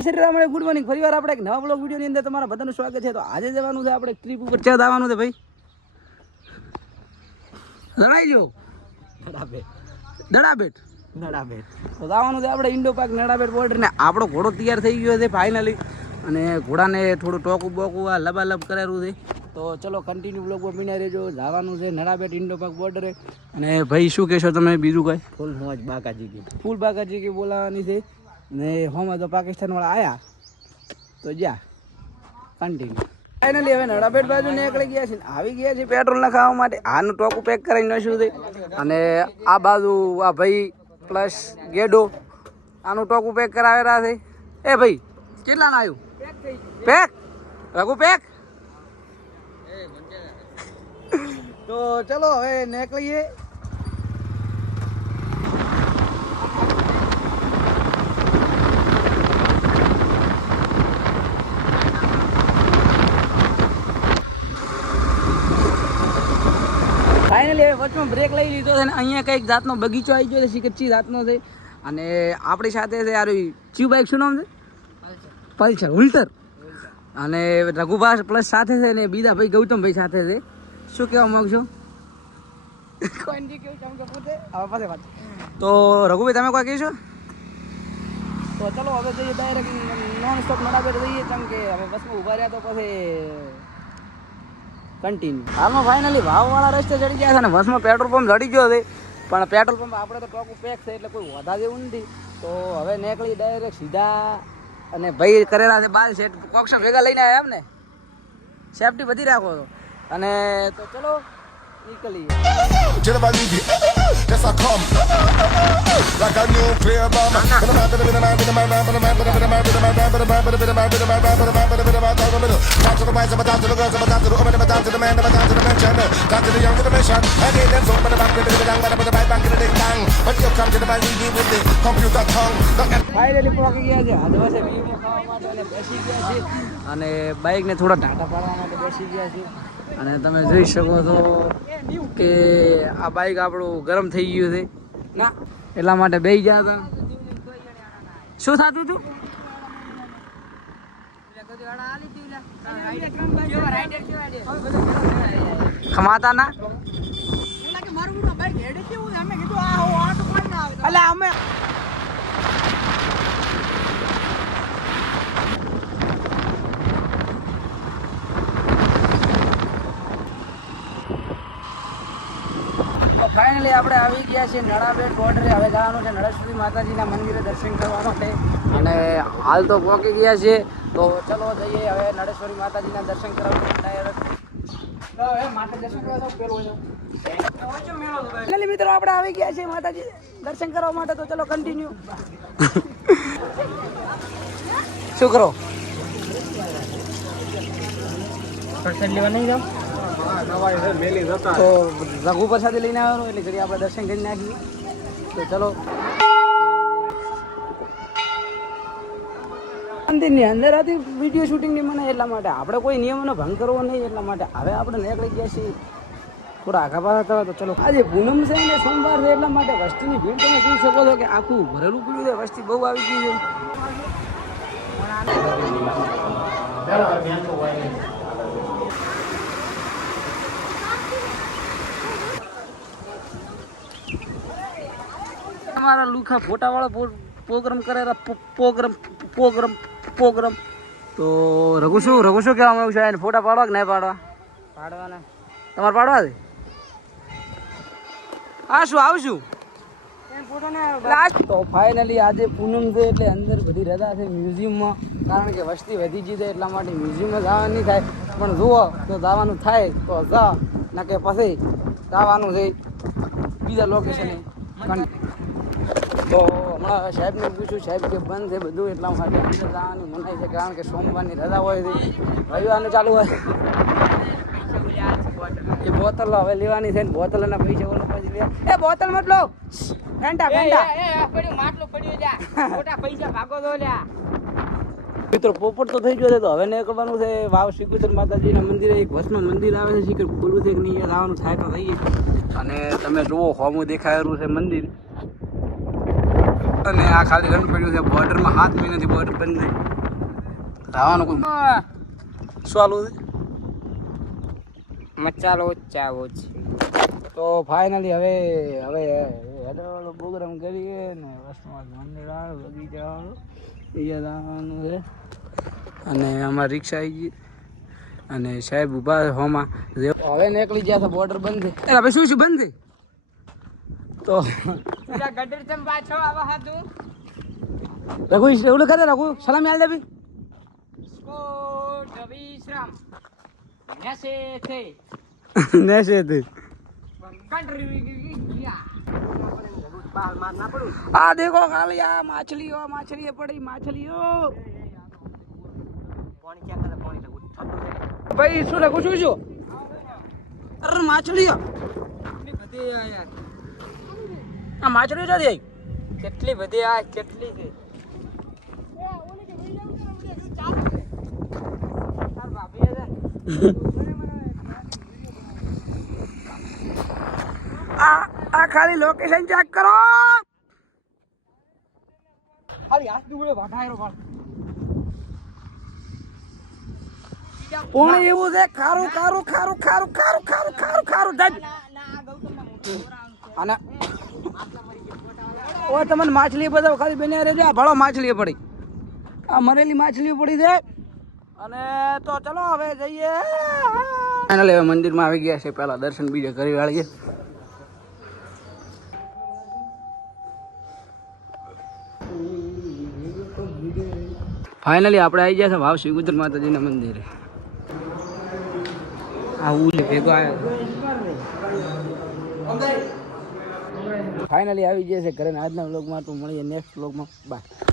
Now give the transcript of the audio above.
Good morning. ફરીવાર આપણે એક નવા બ્લોગ વિડીયોની અંદર તમારા બધાનું સ્વાગત છે. તો આજે જવાનું છે આપણે ટ્રીપ ઉપર. ક્યાં જવાનું છે ભાઈ? જણાવી દો. નડાબેટ તો જવાનું છે આપણે ઇન્ડો પાર્ક નડાબેટ બોર્ડર. ને આપણો ઘોડો તૈયાર થઈ ગયો છે ફાઇનલી. અને ઘોડાને થોડું ટોકું બોકું આ લબાલબ કરેલું છે. તો ચલો કન્ટિન્યુ બ્લોગમાં બિના રહેજો. જવાનું છે નડાબેટ ઇન્ડો પાર્ક બોર્ડરે. અને ભાઈ શું કહેશો તમે બીજું કાંઈ? ફૂલ મોજ બાકાજી કી બોલાવાની છે. ને હોમાં તો પાકિસ્તાન વાળા આયા તો જા કન્ટિન્યુ. ફાઇનલી હવે નડાબેટ બાજુ નીકળી ગયા છે. આવી ગયા છે પેટ્રોલ નખાવવા માટે. આનું ટોકું પેક કરીને નાખ્યું છે. અને આ બાજુ આ ભાઈ પ્લસ ગેડો આનું ટોકું પેક કરાવેલા છે. એ ભાઈ કેટલા ના આવ્યું પેક? રઘુ પેક. તો ચલો હવે નીકળીએ. ફાઇનલી હવે વચમાં બ્રેક લઈ લીધો છે. અને અહીંયા કંઈક જાતનો બગીચો આવી ગયો છે. શીખચી જાતનો છે. અને આપણી સાથે છે યાર ચીવ બાઇક. શું નામ છે? પલ્સર ઉલ્ટર. અને રઘુભાઈ પ્લસ સાથે છે. ને બીજા ભાઈ ગૌતમભાઈ સાથે છે. શું કહેવા માગશો? તો રઘુભાઈ તમે કોઈ કહીશો? તો ચલો હવે જઈએ ડાયરેક્ટ નોન સ્ટોપ નડાબેટ જઈએ. કેમ કે હવે બસમાં ઊભા રહ્યા તો પછી કન્ટિન્યુ. હાલમાં ફાઇનલી ભાવવાળા રસ્તે ચડી ગયા છે. અને બસમાં પેટ્રોલ પંપ ચડી ગયો છે. પણ પેટ્રોલ પંપ આપણે તો ટોકું પેક છે એટલે કોઈ વધા જેવું નથી. તો હવે નીકળી ડાયરેક્ટ સીધા. અને ભાઈ કરેલા છે બાલ સેટ કોક્ષ ભેગા લઈને આવ્યા એમ ને. સેફટી બધી રાખો તો. અને તો ચલો નીકળીએ. Like a nuclear bomb. Finally પહોંચી ગયા છે. આજે પાસે વીમો ખાવા માટે અને બેસી ગયા છે. અને બાઇકને થોડા ઢાંટા પાડવા માટે બેસી ગયા છે. અને તમે જોઈ શકો છો કે આ બાઇક આપણું ગરમ થઈ ગયું છે ના, એટલા માટે બેસી ગયા હતા. શું થતું હતું? ખમાતા ના અમે ફાઇનલી આપણે આવી ગયા છીએ નડાબેટ બોર્ડરે. હવે જવાનું છે નળેશ્વરી માતાજીના મંદિરે દર્શન કરવા માટે. અને હાલ તો પહોંચી ગયા છે. તો ચલો જઈએ હવે નળેશ્વરી માતાજીના દર્શન કરવા મિત્રો. આપણે આવી ગયા છીએ માતાજી દર્શન કરવા માટે. તો ચલો કન્ટિન્યુ. શું કરો? લેવા નહીં જાઓ તો રઘુ પ્રસાદ લઈને આવવાનું એટલે ઘડી આપણે દર્શન કરી નાખીએ. તો ચલો મંદિરની અંદર હતી વિડીયો શૂટિંગની મને એટલા માટે આપણે કોઈ નિયમોનો ભંગ કરવો નહીં. એટલા માટે હવે આપણે નીકળી ગયા છીએ થોડા આગા પાછા થવા. તો ચલો આજે પૂનમ છે ને સોમવાર છે એટલા માટે વસ્તીની ભીડ તમે જોઈ શકો છો કે આખું ભરેલું પીડ્યું છે. વસ્તી બહુ આવી ગઈ છે. અમારા લુખા ફોટા વાળો પ્રોગ્રામ કરેલા પ્રોગ્રામ. તો રઘુ શું કહેવા માંગુ છે? એને ફોટા પાડવા કે નહીં પાડવા? પાડવાના. તમારે પાડવા છે? હા શું આવશું. તો ફાઇનલી આજે પૂનમ છે એટલે અંદર બધી રજા છે મ્યુઝિયમમાં. કારણ કે વસ્તી વધી ગઈ છે એટલા માટે મ્યુઝિયમમાં જવાનું નહીં થાય. પણ જુઓ તો જવાનું થાય તો જા ના કે પછી જવાનું છે બીજા લોકેશને. તો હમણાં સાહેબને પૂછ્યું, સાહેબ કે બંધ છે બધું એટલા માટે અંદર જવાની મનાય છે. કારણ કે સોમવારની રજા હોય છે, રવિવારનું ચાલુ હોય. એ બોતલ હવે લેવાની છે ને બોતલના પૈસા ઓલો પછી લે. એ બોતલ મત લો, ફેંટા મિત્રો. પોપટ તો થઈ ગયો છે. તો હવે નીકળવાનું છે વાવ શ્રીકૃષ્ણ માતાજીના મંદિરે. એક વસમાં મંદિર આવે છે, શીખર ખોલું છે કે નહીં જવાનું થાય તો થઈએ. અને તમે જુઓ હોમું દેખાયેલું છે મંદિર. અને આ ખાલી રન પડ્યું છે બોર્ડરમાં 7 મહિનાથી બોર્ડર બંધ થઈ ધાવાનું કોઈ શું આલું છે મચાલો ચાવો છે તો ફાઇનલી હવે હેડરવાળો પ્રોગ્રામ કરીએ ને વસ્તુમાં મંદિર બગીચા જવાનું છે અને અમારી રિક્ષા આવી ગઈ અને સાહેબ ઊભા હોમાં હવે નીકળી ગયા છે બોર્ડર બંધ છે એટલે ભાઈ શું બંધ છે તો ગડર ચમ પાછો આવા હતું રઘુ એવું લખા રઘુ સલામ યાદ દેવી સ્કોટ વિશ્રામ નેસે થે નેસે તે આ દેખો ખાલી આ માછલીઓ પડી માછલીઓ ભાઈ શું લખું છું અરે માછલીઓ આ માછલીઓ જતી કેટલી બધી આ કેટલી છે આ ખાલી લોકેશન ચેક કરો ખાલી હાથ દુગડે વાટાયરો પાડ પોણે એવું છે ખારું દજ અને ઓ તમને માછલી બતાવો ખાલી બેને રહેજો આ ભળો માછલી પડી આ મરેલી માછલીઓ પડી છે અને તો ચલો હવે જઈએ ફાઇનલ હવે મંદિરમાં આવી ગયા છે પહેલા દર્શન બીજે કરી વાળીએ ફાઇનલી આપણે આવી ગયા છે ભાવ શ્રી ગુજર માતાજીના મંદિરે આવું ભેગો આવ્યો ફાઇનલી આવી ગયા છે ઘરે આજના વ્લોગમાં તો મળીએ નેક્સ્ટ વ્લોગમાં બાય